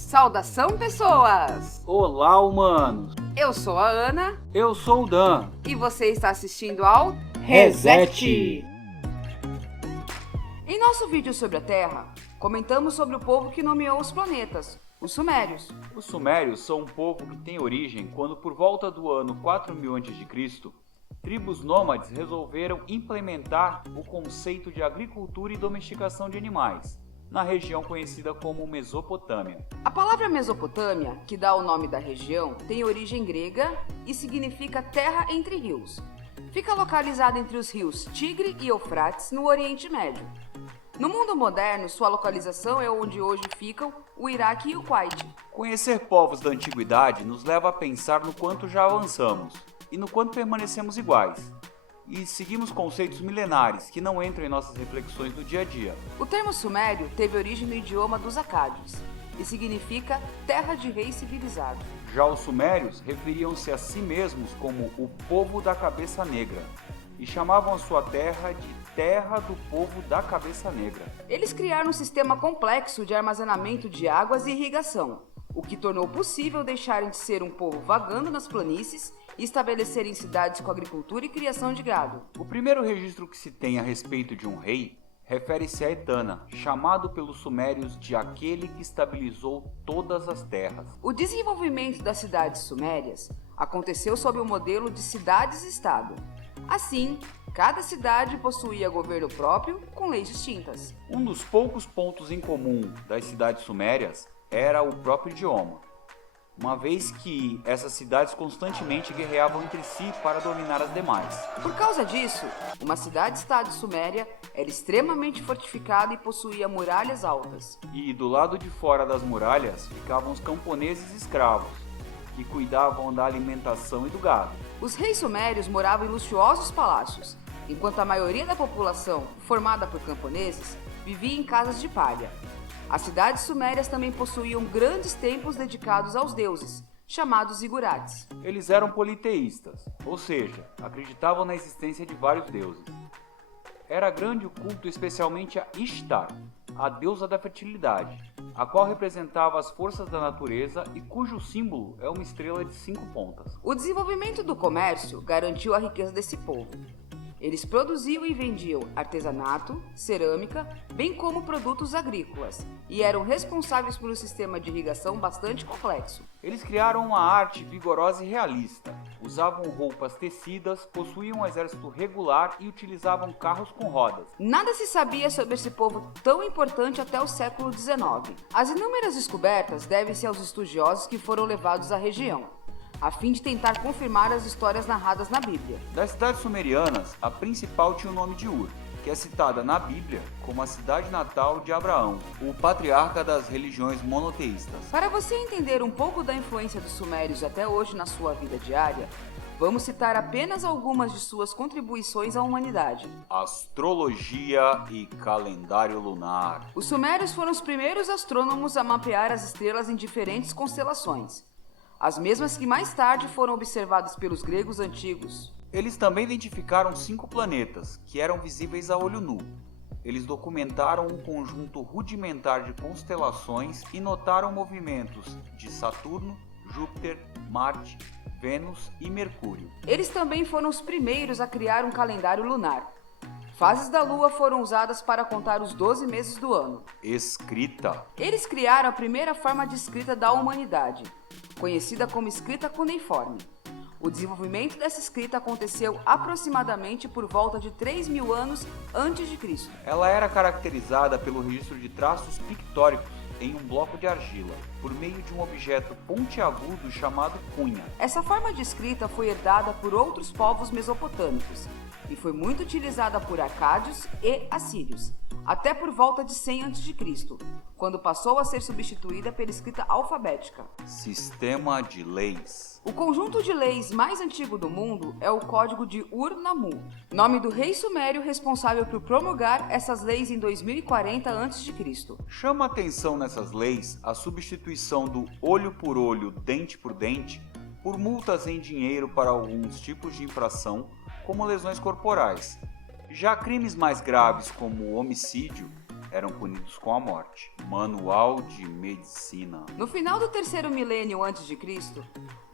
Saudação, pessoas! Olá, humanos! Eu sou a Ana. Eu sou o Dan. E você está assistindo ao Reset! Em nosso vídeo sobre a Terra, comentamos sobre o povo que nomeou os planetas, os Sumérios. Os Sumérios são um povo que tem origem quando, por volta do ano 4000 a.C., tribos nômades resolveram implementar o conceito de agricultura e domesticação de animais, na região conhecida como Mesopotâmia. A palavra Mesopotâmia, que dá o nome da região, tem origem grega e significa terra entre rios. Fica localizada entre os rios Tigre e Eufrates, no Oriente Médio. No mundo moderno, sua localização é onde hoje ficam o Iraque e o Kuwait. Conhecer povos da antiguidade nos leva a pensar no quanto já avançamos e no quanto permanecemos iguais. E seguimos conceitos milenares que não entram em nossas reflexões do dia a dia. O termo sumério teve origem no idioma dos acádios e significa terra de rei civilizado. Já os sumérios referiam-se a si mesmos como o povo da cabeça negra e chamavam a sua terra de terra do povo da cabeça negra. Eles criaram um sistema complexo de armazenamento de águas e irrigação, o que tornou possível deixarem de ser um povo vagando nas planícies e estabelecerem cidades com agricultura e criação de gado. O primeiro registro que se tem a respeito de um rei refere-se a Etana, chamado pelos sumérios de aquele que estabilizou todas as terras. O desenvolvimento das cidades sumérias aconteceu sob o modelo de cidades-estado. Assim, cada cidade possuía governo próprio com leis distintas. Um dos poucos pontos em comum das cidades sumérias era o próprio idioma, uma vez que essas cidades constantemente guerreavam entre si para dominar as demais. Por causa disso, uma cidade-estado suméria era extremamente fortificada e possuía muralhas altas. E do lado de fora das muralhas ficavam os camponeses escravos, que cuidavam da alimentação e do gado. Os reis sumérios moravam em luxuosos palácios, enquanto a maioria da população, formada por camponeses, vivia em casas de palha. As cidades sumérias também possuíam grandes templos dedicados aos deuses, chamados zigurates. Eles eram politeístas, ou seja, acreditavam na existência de vários deuses. Era grande o culto especialmente a Ishtar, a deusa da fertilidade, a qual representava as forças da natureza e cujo símbolo é uma estrela de 5 pontas. O desenvolvimento do comércio garantiu a riqueza desse povo. Eles produziam e vendiam artesanato, cerâmica, bem como produtos agrícolas, e eram responsáveis por um sistema de irrigação bastante complexo. Eles criaram uma arte vigorosa e realista, usavam roupas tecidas, possuíam um exército regular e utilizavam carros com rodas. Nada se sabia sobre esse povo tão importante até o século XIX. As inúmeras descobertas devem-se aos estudiosos que foram levados à região, a fim de tentar confirmar as histórias narradas na Bíblia. Das cidades sumerianas, a principal tinha o nome de Ur, que é citada na Bíblia como a cidade natal de Abraão, o patriarca das religiões monoteístas. Para você entender um pouco da influência dos sumérios até hoje na sua vida diária, vamos citar apenas algumas de suas contribuições à humanidade. Astrologia e calendário lunar. Os sumérios foram os primeiros astrônomos a mapear as estrelas em diferentes constelações, as mesmas que mais tarde foram observadas pelos gregos antigos. Eles também identificaram 5 planetas, que eram visíveis a olho nu. Eles documentaram um conjunto rudimentar de constelações e notaram movimentos de Saturno, Júpiter, Marte, Vênus e Mercúrio. Eles também foram os primeiros a criar um calendário lunar. Fases da Lua foram usadas para contar os 12 meses do ano. Escrita. Eles criaram a primeira forma de escrita da humanidade, conhecida como escrita cuneiforme. O desenvolvimento dessa escrita aconteceu aproximadamente por volta de 3.000 anos antes de Cristo. Ela era caracterizada pelo registro de traços pictóricos em um bloco de argila, por meio de um objeto pontiagudo chamado cunha. Essa forma de escrita foi herdada por outros povos mesopotâmicos e foi muito utilizada por arcádios e assírios, até por volta de 100 a.C., quando passou a ser substituída pela escrita alfabética. Sistema de leis. O conjunto de leis mais antigo do mundo é o Código de Ur-Nammu, nome do rei sumério responsável por promulgar essas leis em 2040 a.C. Chama atenção nessas leis a substituição do olho por olho, dente por dente, por multas em dinheiro para alguns tipos de infração, como lesões corporais. Já crimes mais graves, como o homicídio, eram punidos com a morte. Manual de Medicina. No final do 3º milênio a.C.,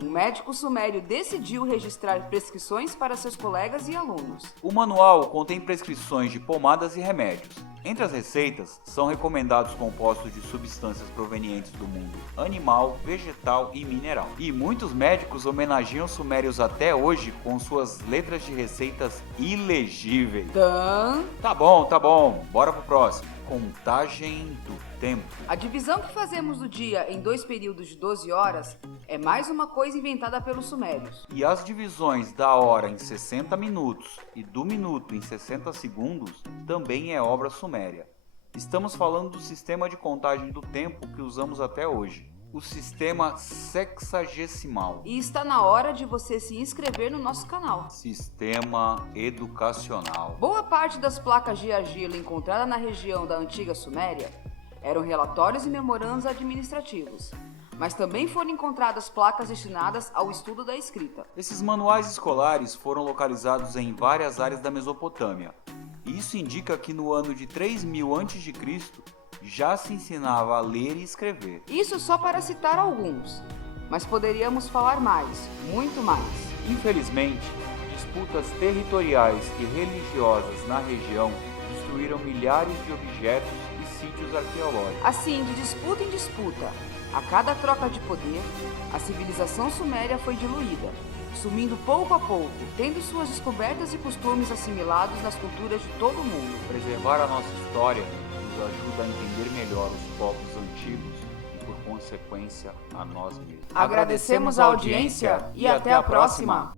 um médico sumério decidiu registrar prescrições para seus colegas e alunos. O manual contém prescrições de pomadas e remédios. Entre as receitas, são recomendados compostos de substâncias provenientes do mundo animal, vegetal e mineral. E muitos médicos homenageiam os sumérios até hoje com suas letras de receitas ilegíveis. Tá bom, bora pro próximo. Contagem do tempo. A divisão que fazemos do dia em 2 períodos de 12 horas é mais uma coisa inventada pelos sumérios. E as divisões da hora em 60 minutos e do minuto em 60 segundos também é obra suméria. Estamos falando do sistema de contagem do tempo que usamos até hoje, o sistema sexagesimal. E está na hora de você se inscrever no nosso canal. Sistema educacional. Boa parte das placas de argila encontradas na região da antiga Suméria eram relatórios e memorandos administrativos, mas também foram encontradas placas destinadas ao estudo da escrita. Esses manuais escolares foram localizados em várias áreas da Mesopotâmia. E isso indica que no ano de 3000 a.C. já se ensinava a ler e escrever. Isso só para citar alguns, mas poderíamos falar mais, muito mais. Infelizmente, disputas territoriais e religiosas na região destruíram milhares de objetos e sítios arqueológicos. Assim, de disputa em disputa, a cada troca de poder, a civilização suméria foi diluída, sumindo pouco a pouco, tendo suas descobertas e costumes assimilados nas culturas de todo o mundo. Preservar a nossa história nos ajuda a entender melhor os povos antigos e, por consequência, a nós mesmos. Agradecemos a audiência e até a próxima!